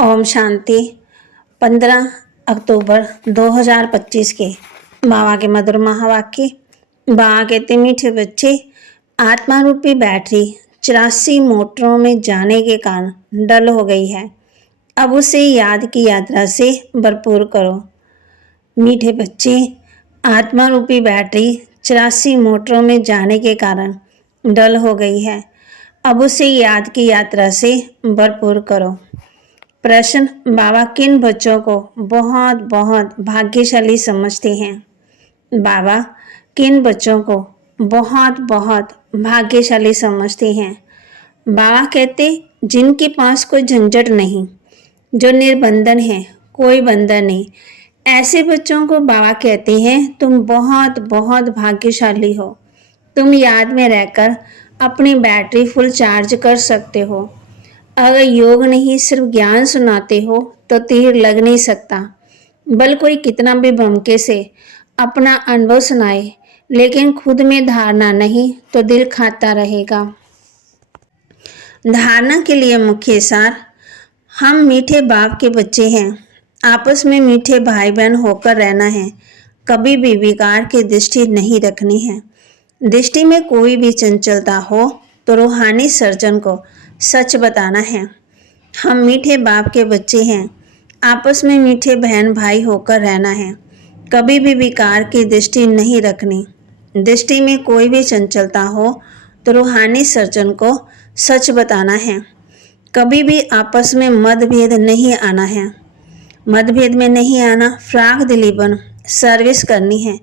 ओम शांति। 15 अक्टूबर 2025 के बाबा के मधुर महावाक्य। बाबा कहते, मीठे बच्चे, आत्मा रूपी बैटरी 84 मोटरों में जाने के कारण डल हो गई है। अब उसे याद की यात्रा से भरपूर करो। मीठे बच्चे, आत्मा रूपी बैटरी 84 मोटरों में जाने के कारण डल हो गई है। अब उसे याद की यात्रा से भरपूर करो। प्रश्न, बाबा किन बच्चों को बहुत बहुत भाग्यशाली समझते हैं? बाबा किन बच्चों को बहुत बहुत भाग्यशाली समझते हैं? बाबा कहते, जिनके पास कोई झंझट नहीं, जो निर्बंधन है, कोई बंधन नहीं, ऐसे बच्चों को बाबा कहते हैं तुम बहुत बहुत भाग्यशाली हो। तुम याद में रहकर अपनी बैटरी फुल चार्ज कर सकते हो। अगर योग नहीं सिर्फ ज्ञान सुनाते हो तो तीर लग नहीं सकता। बल कोई कितना भी भमके से अपना अनुभव सुनाए, लेकिन खुद में धारणा नहीं तो दिल खाता रहेगा। धारणा के लिए मुख्य सार, हम मीठे बाप के बच्चे हैं। आपस में मीठे भाई बहन होकर रहना है। कभी भी विकार की दृष्टि नहीं रखनी है। दृष्टि में कोई भी चंचलता हो तो रूहानी सर्जन को सच बताना है। हम मीठे बाप के बच्चे हैं। आपस में मीठे बहन भाई होकर रहना है। कभी भी विकार की दृष्टि नहीं रखनी। दृष्टि में कोई भी चंचलता हो तो रूहानी सर्जन को सच बताना है। कभी भी आपस में मतभेद नहीं आना है। मतभेद में नहीं आना, फ्राक दिली बन सर्विस करनी है।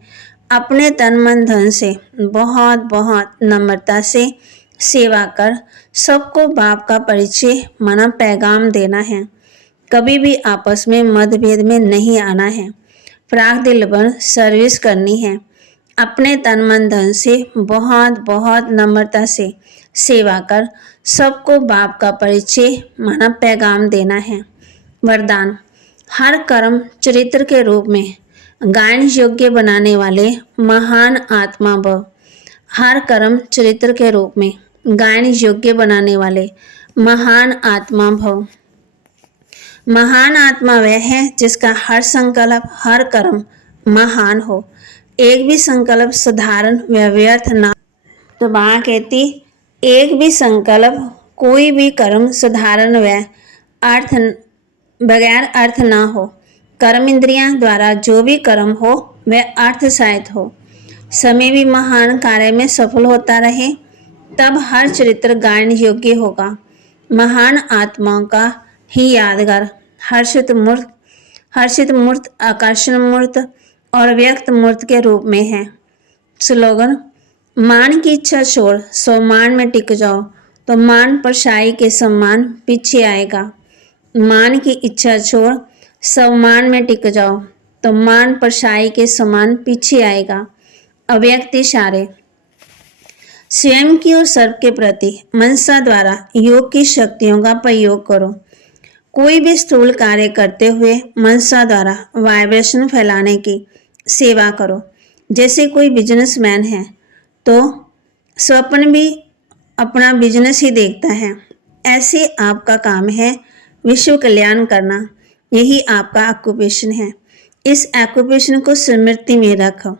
अपने तन मन धन से बहुत बहुत नम्रता से सेवा कर सबको बाप का परिचय माना पैगाम देना है। कभी भी आपस में मतभेद में नहीं आना है। फ्राक दिल बन सर्विस करनी है। अपने तन मन धन से बहुत बहुत नम्रता से सेवा कर सबको बाप का परिचय माना पैगाम देना है। वरदान, हर कर्म चरित्र के रूप में गायन योग्य बनाने वाले महान आत्मा भव। हर कर्म चरित्र के रूप में गायन योग्य बनाने वाले महान आत्मा भव। महान आत्मा वह है जिसका हर संकल्प हर कर्म महान हो। एक भी संकल्प साधारण व व्यर्थ ना। तो बाबा कहती, एक भी संकल्प कोई भी कर्म साधारण व अर्थ बगैर अर्थ ना हो। कर्म इंद्रियां द्वारा जो भी कर्म हो वह अर्थ सहित हो। समय भी महान कार्य में सफल होता रहे, तब हर चरित्र गायन योग्य होगा। महान आत्माओं का ही यादगार हर्षित मूर्त, आकर्षण मूर्त और व्यक्त मूर्त के रूप में है। स्लोगन, मान की इच्छा छोड़ स्वमान में टिक जाओ तो मान परछाई के सम्मान पीछे आएगा। मान की इच्छा छोड़ स्वमान में टिक जाओ तो मान परछाई के समान पीछे आएगा। अव्यक्त इशारे, स्वयं की और सर्व के प्रति मनसा द्वारा योग की शक्तियों का प्रयोग करो। कोई भी स्थूल कार्य करते हुए मनसा द्वारा वाइब्रेशन फैलाने की सेवा करो। जैसे कोई बिजनेसमैन है तो स्वप्न भी अपना बिजनेस ही देखता है, ऐसे आपका काम है विश्व कल्याण करना। यही आपका ऑक्यूपेशन है। इस ऑक्यूपेशन को स्मृति में रखो।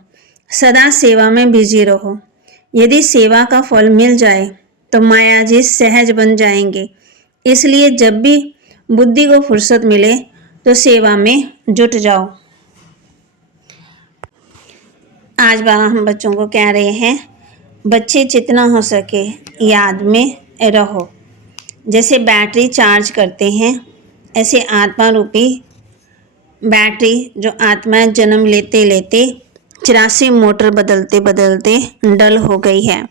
सदा सेवा में बिजी रहो। यदि सेवा का फल मिल जाए तो माया जी सहज बन जाएंगे। इसलिए जब भी बुद्धि को फुर्सत मिले तो सेवा में जुट जाओ। आज बाबा हम बच्चों को कह रहे हैं, बच्चे जितना हो सके याद में रहो। जैसे बैटरी चार्ज करते हैं, ऐसे आत्मा रूपी बैटरी जो आत्मा जन्म लेते लेते 84 मोटर बदलते बदलते डल हो गई है।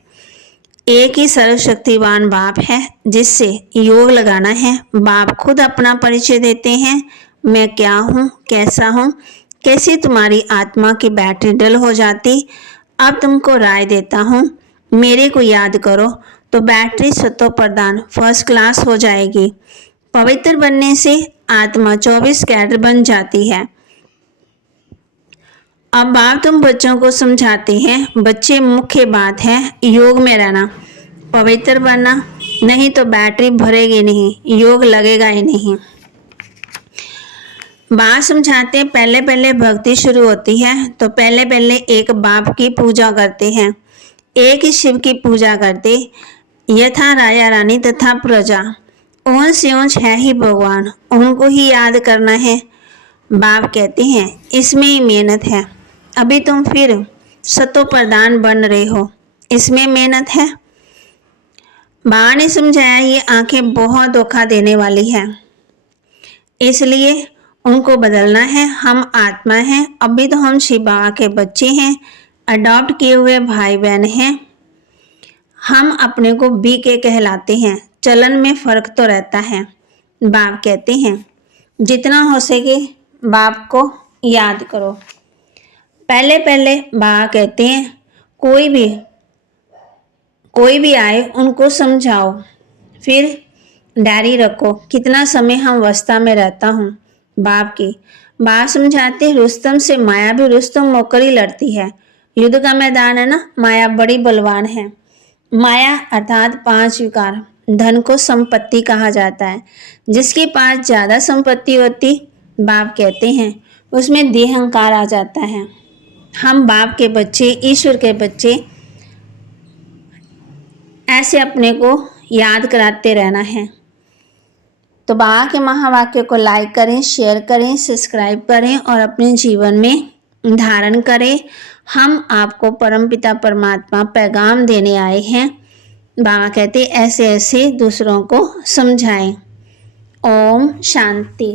एक ही सर्वशक्तिवान बाप है जिससे योग लगाना है। बाप खुद अपना परिचय देते हैं, मैं क्या हूँ, कैसा हूँ, कैसे तुम्हारी आत्मा की बैटरी डल हो जाती। अब तुमको राय देता हूँ, मेरे को याद करो तो बैटरी सतो प्रदान फर्स्ट क्लास हो जाएगी। पवित्र बनने से आत्मा 24 कैरेट बन जाती है। अब बाप तुम बच्चों को समझाते हैं, बच्चे मुख्य बात है योग में रहना, पवित्र बनना, नहीं तो बैटरी भरेगी नहीं, योग लगेगा ही नहीं। बाबा समझाते हैं, पहले पहले भक्ति शुरू होती है तो पहले पहले एक बाप की पूजा करते हैं, एक ही शिव की पूजा करते, यथा राजा रानी तथा प्रजा, ऊंच से ऊंच है ही भगवान, उनको ही याद करना है। बाप कहते हैं इसमें ही मेहनत है, अभी तुम फिर सतो प्रधान बन रहे हो, इसमें मेहनत है। बाबा ने समझाया ये आंखें बहुत धोखा देने वाली है, इसलिए उनको बदलना है। हम आत्मा हैं, अभी तो हम शिव बाबा के बच्चे हैं, अडॉप्ट किए हुए भाई बहन हैं। हम अपने को बी के कहलाते हैं, चलन में फर्क तो रहता है। बाप कहते हैं जितना हो सके बाप को याद करो। पहले पहले बाबा कहते हैं कोई भी आए उनको समझाओ, फिर डायरी रखो कितना समय हम अवस्था में रहता हूँ। बाप की बाप समझाते रुस्तम से माया भी रुस्तम होकर ही लड़ती है, युद्ध का मैदान है ना, माया बड़ी बलवान है। माया अर्थात 5 विकार, धन को संपत्ति कहा जाता है। जिसके पास ज्यादा संपत्ति होती, बाप कहते हैं उसमें देहंकार आ जाता है। हम बाप के बच्चे, ईश्वर के बच्चे, ऐसे अपने को याद कराते रहना है। तो बाबा के महावाक्य को लाइक करें, शेयर करें, सब्सक्राइब करें और अपने जीवन में धारण करें। हम आपको परमपिता परमात्मा पैगाम देने आए हैं। बाबा कहते ऐसे ऐसे दूसरों को समझाएं। ओम शांति।